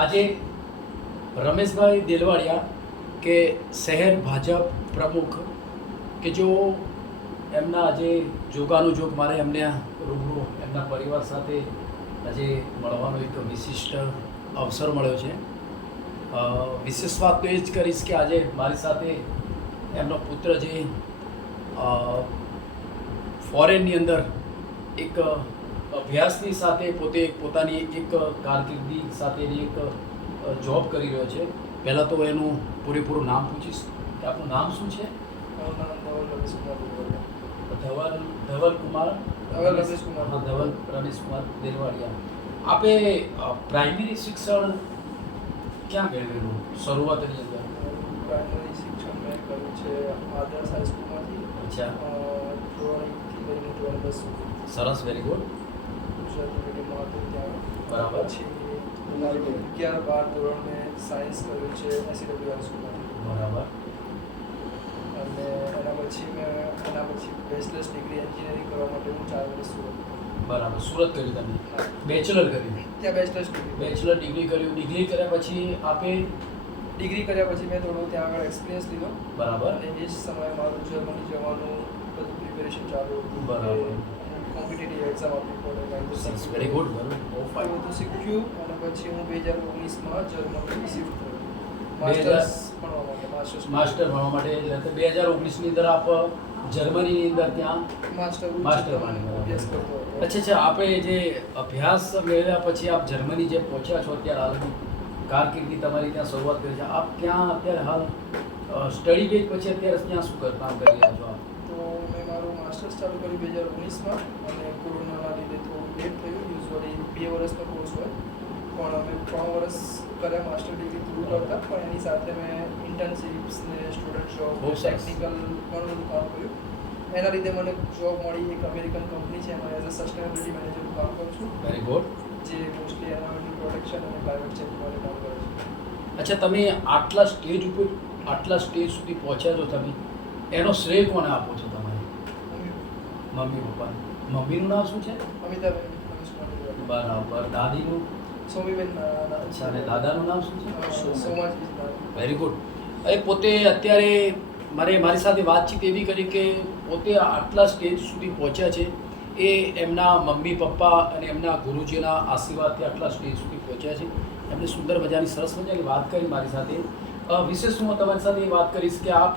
આજે રમેશભાઈ દેલવાડિયા કે શહેર ભાજપ પ્રમુખ કે જો એમના આજે જોગાનુજોગ મારે એમને રૂબરૂ એમના પરિવાર સાથે આજે મળવાનો એક વિશિષ્ટ અવસર મળ્યો છે. વિશેષ વાત તો એ જ કરીશ કે આજે મારી સાથે એમનો પુત્ર જે ફોરેનની અંદર એક અભ્યાસની સાથે પોતે પોતાની એક કારકિર્દી સાથેની એક જોબ કરી રહ્યો છે. પહેલાં તો એનું પૂરેપૂરું નામ પૂછીશ કે આપનું નામ શું છે? મારું નામ ધવલ રમેશકુમાર દેલવાડિયા. આપે પ્રાઇમરી શિક્ષણ ક્યાં મેળવેલું શરૂઆતની અંદર? પ્રાઇમરી શિક્ષણ મેં કર્યું છે આદર્શ હાઈસ્કૂલમાંથી. અચ્છા, ધોરણ 1થી લઈને ધોરણ 10 સુધી સરસ, વેરી ગુડ. ગુજરાતી મીડિયમમાં હતું ત્યાં. બરાબર. પછી 11-12 ધોરણ મેં સાયન્સ કર્યું છે SCW હાઈસ્કૂલમાંથી. બરાબર. અને એના પછી બેચલર્સ ડિગ્રી એન્જિનિયરિંગ કરવા માટે હું 4 વર્ષ સુરત. બરાબર, સુરત કર્યું તમે? બેચલર કર્યું? ત્યાં બેચલર ડિગ્રી કર્યું. ડિગ્રી કર્યા પછી આપે ડિગ્રી કર્યા પછી મેં થોડું ત્યાં આગળ એક્સપિરિયન્સ લીધો. બરાબર. અને એ જ સમયે મારું જર્મની જવાનું બધું પ્રિપેરેશન ચાલુ હતું. બરાબર. કોમ્પિટિટિવ એક્ઝામ આપવી પડે વેરી ગુડ. બરાબર, બહુ એ ફાઇન. બધું શીખ્યું અને પછી હું 2019માં જર્મની શિફ્ટ થયો 2000 માસ્ટર્સ માસ્ટર ભણવા માટે. એટલે 2019ની અંદર આપ જર્મનીની અંદર ત્યાં માસ્ટર ભણ્યા. અભ્યાસ કરતો હતો. અચ્છા, આપણે જે અભ્યાસ મેળવ્યા પછી આપ જર્મની જે પહોંચ્યા છો, અત્યારે હાલની કારકિર્દી તમારી ત્યાં શરૂઆત કરી છે. આપ ત્યાં અત્યારે હાલ સ્ટડી બેઝ પછી અત્યારે ત્યાં શું કામ કરી રહ્યા છો આપ? તો મેં મારું માસ્ટર્સ ચાલુ કર્યું 2019માં અને કોરોનાના લીધે થોડું લેટ થયું. યુઝ્યુઅલી 2 વર્ષનો કોર્સ હોય પણ અમે 3 વર્ષ કર્યા માસ્ટર ડિગ્રી પૂરું કરતા. પણ એની સાથે મેં ઇન્ટર્નશિપ્સ ને સ્ટુડન્ટ જોબ બહુ સરસ. ટેકનિકલ ઘણું બધું કામ કર્યું. એના લીધે મને જોબ મળી. એક અમેરિકન કંપની છે, એમાં એઝ અ સસ્ટેનેબિલિટી મેનેજરનું કામ કરું છું, વેરી ગુડ. જે મોસ્ટલી એન્વાયરમેન્ટ પ્રોટેક્શન અને ક્લાઇમેટ ચેન્જ માટે કામ કરે છે. અચ્છા, તમે આટલા સ્ટેજ સુધી પહોંચ્યા છો તમે, એનો શ્રેય કોને આપો છો તમારે? Mummy papa. મમ્મીનું નામ શું છે? અમિતાબેન રમેશકુમાર. બરાબર. દાદીનું? સોમીબેન. અચ્છા, અને દાદાનું નામ શું છે? સોમાજી. Very good. એ પોતે અત્યારે મારી સાથે વાતચીત એવી કરી કે પોતે આટલા સ્ટેજ સુધી પહોંચ્યા છે એ એમના મમ્મી પપ્પા અને એમના ગુરુજીના આશીર્વાદથી આટલા સ્ટેજ સુધી પહોંચ્યા છે. એમને સુંદર મજાની સરસ મજાની વાત કરી મારી સાથે. વિશેષ હું તમારી સાથે એ વાત કરીશ કે આપ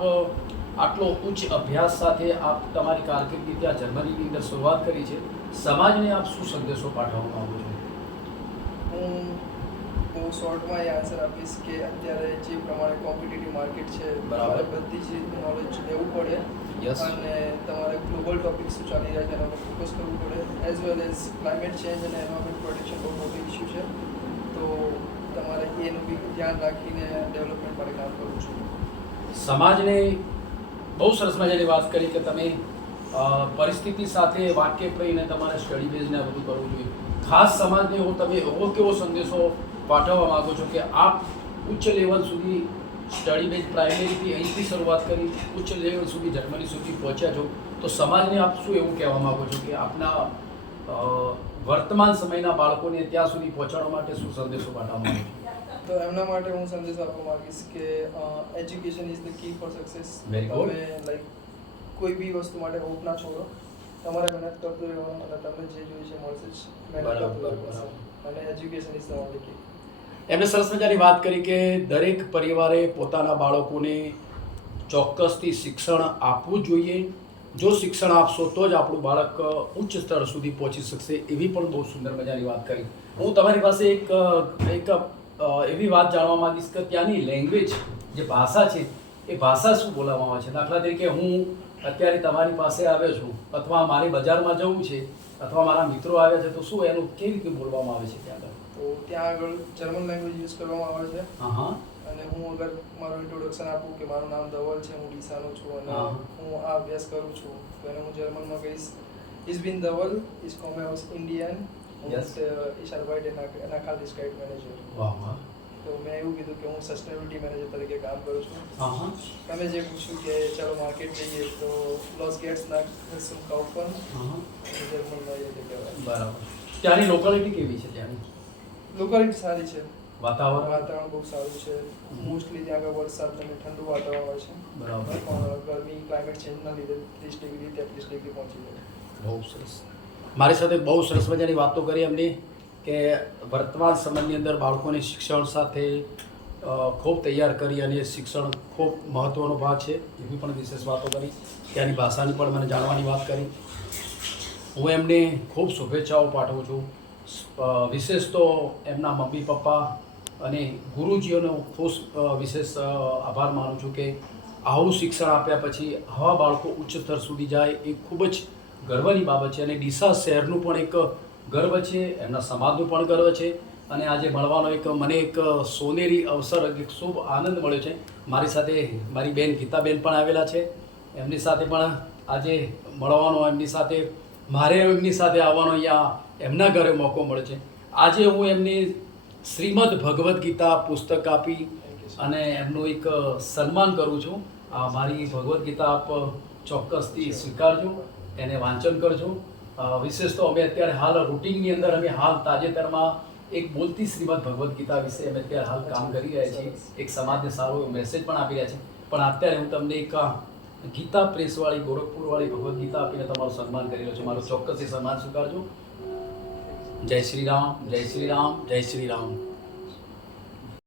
આટલો ઉચ્ચ અભ્યાસ સાથે આપ તમારી કારકિર્દી ત્યાં જર્મનીની અંદર શરૂઆત કરી છે. સમાજને આપ શું સંદેશો પાઠવવા માંગો છો? હું શોર્ટમાં એ આન્સર આપીશ કે અત્યારે જે પ્રમાણે કોમ્પિટિટિવ માર્કેટ છે, બરાબર. બધી જ નોલેજ લેવું પડે. યસ. અને તમારે ગ્લોબલ ટોપિક્સ શું ચાલી રહ્યા છે એના પર ફોકસ કરવું પડે. As well as climate change અને એન્વાયરમેન્ટ પ્રોટેક્શન બહુ મોટો ઇસ્યુ છે, તો તમારે એનું બી ધ્યાન રાખીને ડેવલપમેન્ટ માટે કામ કરવું છે. સમાજને બહુ સરસ મજાની વાત કરી કે તમે પરિસ્થિતિ સાથે વાકેફ રહીને તમારે સ્ટડી બેઝને આ બધું કરવું જોઈએ. ખાસ સમાજને તમે એવો કેવો સંદેશો પાઠવવા માગો છો કે આપ ઉચ્ચ લેવલ સુધી સ્ટડી બેઝ પ્રાઇમરીથી અહીંથી શરૂઆત કરી ઉચ્ચ લેવલ સુધી જર્મની સુધી પહોંચ્યા છો, તો સમાજને આપ શું એવું કહેવા માગો છો કે આપના વર્તમાન સમયના બાળકોને ત્યાં સુધી પહોંચાડવા માટે શું સંદેશો પાઠવવા માગો છો? તો એમના માટે હું સંદેશ આપવા માંગીશ કે education is the key for success. Very good. તમે લાઈક કોઈ બી વસ્તુ માટે હોપ ના છોડો. તમારે મહેનત કરતું રહેવાનું અને તમને જે જોઈએ છે મળશે જ. મહેનત કરતું રહેવાનું અને એજ્યુકેશન ઇઝ ધ ઓનલી કી. એમણે સરસ મજાની વાત કરી કે દરેક પરિવારે પોતાના બાળકોને ચોક્કસથી શિક્ષણ આપવું જોઈએ. જો શિક્ષણ આપશો તો જ આપણું બાળક ઉચ્ચ સ્તર સુધી પહોંચી શકશે. એવી પણ બહુ સુંદર મજાની વાત કરી. હું તમારી પાસે એક એવી વાત જાણવા માંગીશ કે ત્યાંની લેંગ્વેજ જે ભાષા છે એ ભાષા શું બોલવામાં આવે છે? દાખલા તરીકે હું અત્યારે તમારી પાસે આવ્યો છું અથવા મારે બજારમાં જવું છે અથવા મારા મિત્રો આવ્યા છે, તો શું એનું કેવી રીતે બોલવામાં આવે છે ત્યાં આગળ? તો ત્યાં આગળ જર્મન લેંગ્વેજ યુઝ કરવામાં આવે છે. હા. અને હું અગર મારું ઇન્ટ્રોડક્શન આપું કે મારું નામ ધવલ છે, હું ડીસાનો છું અને હું આ અભ્યાસ કરું છું, તો એને હું જર્મનમાં કહીશ Ich bin Dhawal, ich komme aus Indien und Yes. Ich arbeite in Nachhaltigkeit Manager. વાહ વાહ. તો મેં એવું કીધું કે હું સસ્ટેનેબિલિટી મેનેજર તરીકે કામ કરું છું. હા. તમે જે પૂછ્યું કે ચાલો માર્કેટ જઈએ, તો લોસ ગેટ્સ નાક સમ કાઉફન જર્મનમાં એ રીતે કહેવાય. બરાબર. ત્યાંની લોકાલિટી કેવી છે ત્યાંની? લોકાલિટી સારી છે. વાતાવરણ બહુ સારું છે. મોસ્ટલી ત્યાં આગળ વરસાદ અને ઠંડુ વાતાવરણ હોય છે. બરાબર. પણ ગરમી ક્લાઇમેટ ચેન્જના લીધે 30 ડિગ્રી 33 ડિગ્રી પહોંચી જાય. બહુ સરસ. મારી સાથે બહુ સરસ મજાની વાતો કરી એમની કે વર્તમાન સમયની અંદર બાળકોને શિક્ષણ સાથે ખૂબ તૈયાર કરી અને શિક્ષણ ખૂબ મહત્ત્વનો ભાગ છે એવી પણ વિશેષ વાતો કરી. ત્યાંની ભાષાની પણ મને જાણવાની વાત કરી. હું એમને ખૂબ શુભેચ્છાઓ પાઠવું છું. વિશેષ તો એમના મમ્મી પપ્પા અને ગુરુજીઓનો ખૂબ વિશેષ આભાર માનું છું કે આવું શિક્ષણ આપ્યા પછી આવા બાળકો ઉચ્ચ સ્તર સુધી જાય એ ખૂબ જ ગર્વની બાબત છે. અને ડીસા શહેરનું પણ એક ગર્વ છે, એમના સમાજનું પણ ગર્વ છે. અને આજે મળવાનો મને એક સોનેરી અવસર, એક શુભ આનંદ મળ્યો છે. મારી સાથે મારી બેન ગીતાબેન પણ આવેલા છે. એમની સાથે પણ આજે મળવાનો, મારે એમની સાથે આવવાનો અહીંયા એમના ઘરે મોકો મળે છે. આજે હું એમની શ્રીમદ ભગવદ્ ગીતા પુસ્તક આપી અને એમનું એક સન્માન કરું છું. મારી ભગવદ્ ગીતા આપ ચોક્કસથી સ્વીકારજો, એને વાંચન કરજો. વિશેષ તો અમે અત્યારે હાલ રૂટિનની અંદર હાલ તાજેતરમાં એક બોલતી શ્રીમદ ભગવદ્ ગીતા વિશે અમે અત્યારે હાલ કામ કરી રહ્યા છીએ. એક સમાજને સારો મેસેજ પણ આપી રહ્યા છીએ. પણ અત્યારે હું તમને એક ગીતા પ્રેસવાળી ગોરખપુરવાળી ભગવદ્ ગીતા આપીને તમારું સન્માન કરી રહ્યો છું. મારું ચોક્કસથી સન્માન સ્વીકારજો. જય શ્રી રામ, જય શ્રી રામ, જય શ્રી રામ.